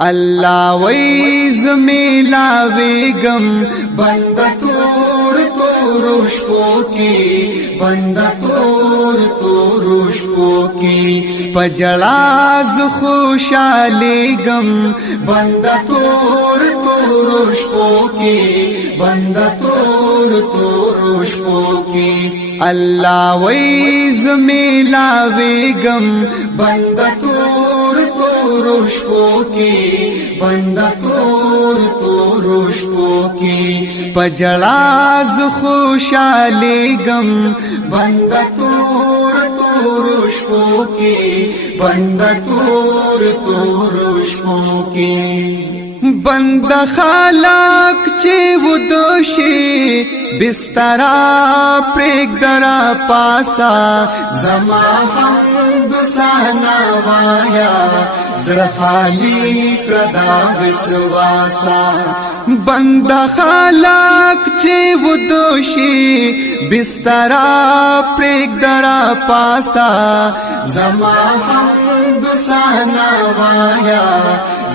الله ویز میلاویگم بند تور تور شپو کی بند تور تور شپو کی پجړاز خوشالېګم بند تور تور شپو کی بند تور تور شپو کی الله ویز میلاویگم بند تور تور شپو کی بند تور تور شپو کی پجړاز خوشالېګم بند تور تور شپو کی بند تور تور شپو کی بند خالق چې ودوشي بسترا پرېګ درا پاسا زما حمد ثنا وایا زړه خالی کړدا وسواسا بند خالق چې ودوشي بسترا پرېګ درا پاسا زما حمد ثنا وایا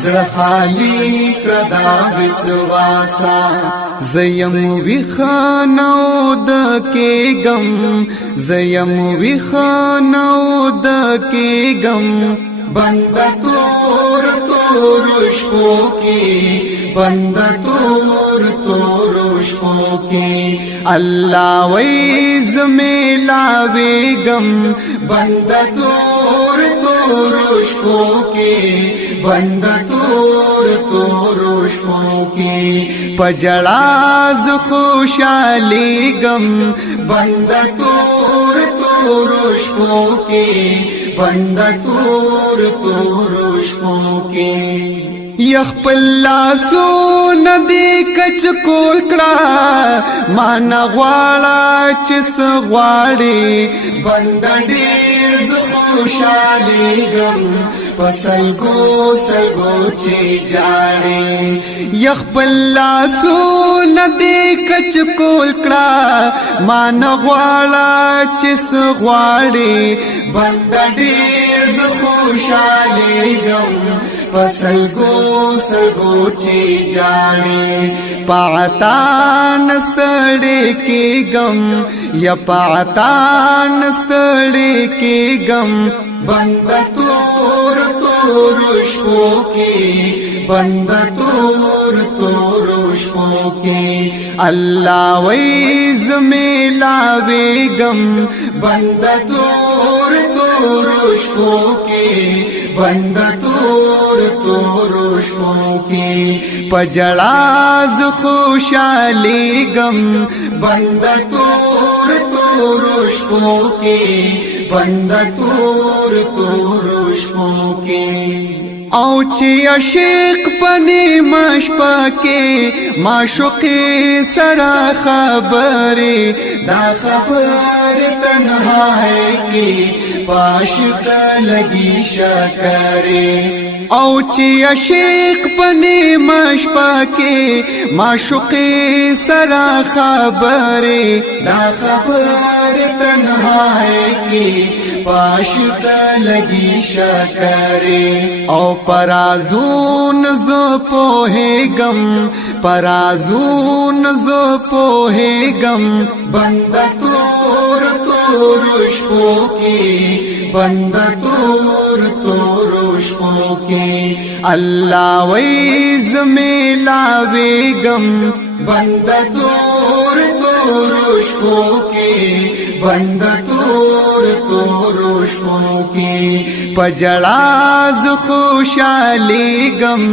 زړه خالی کړدا وسواسا زیم ویخانو د کېګم زیم ویخانو د کېګم بند تور تور شپو کی بند تور تور شپو کی الله ویز میلاویګم بند تور تور شپو کی بند تور تور شپو کی پجړاز خوشالېګم بند تور تور شپو کی بند تور تور شپو کی یخپل لاسو ندی کچ کول کړه مان غواړه چې سغواړي بند ډېر خوشالېګم پسلګو سلګو چې جاړي یخپل لاسو ندی کچ کول کړه مان غواړه چې سغواړي بند ډېر خوشالېګم پسلګو سلګو چې جاړي پاتا نستړې کېګم یا پاتا نستړې کېګم بند تور تور شپو کی بند تور تور شپو کی الله ویز میلاویګم بند تور تور شپو کی بند تور تور شپو کی پجړاز خوشالېګم بند تور تور شپو کی بند تور تور شپو کی او چې عاشق پنی مشپکه معشوقي سره خبرې دا خبر تنهایی کی پاشک لګي شکرې او چې عاشق پنی مشپکه معشوقي سره خبرې دا خبر تنهایی کی پاشک لګي شکرې او پرازون ز پوهېګم پرازون ز پوهېګم بند تور تور شپو کی بند تور تور شپو کی الله ویز میلاویګم بند تور تور شپو کی بند تور تور شپو کی پجړاز خوشالېګم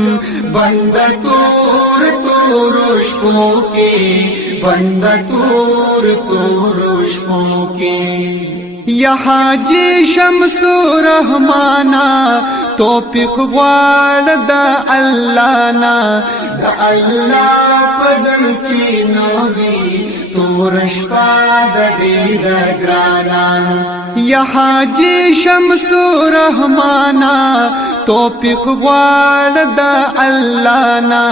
بند تور تور شپو کی بند تور تور شپو کی یا حاجی شمس رحمانا توفیق غواړ د الله نا د الله پزل چې نووي تور شپه د ډېر ګرانا یا حاجی شمس رحمانا توفیق غواړ د الله نا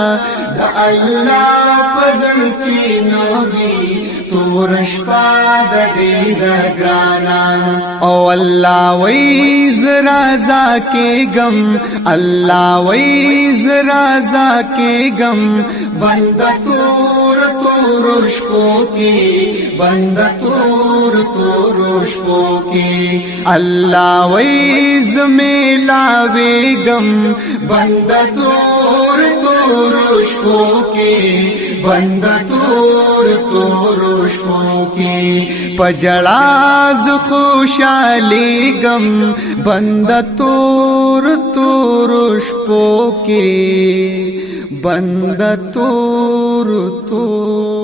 د الله پزل چې نووي تور شپه د ډېر ګرانا او الله وای زرازا کې غم الله وای زرازا کې غم بند تور تور شپو کې بند تور تور شپو کې الله وای زمیلا ویګم بند تور تور شپو کې بند تور تور شپو کې پجړا ز خوشالي غم بند تور تور شپو کې بند تور تور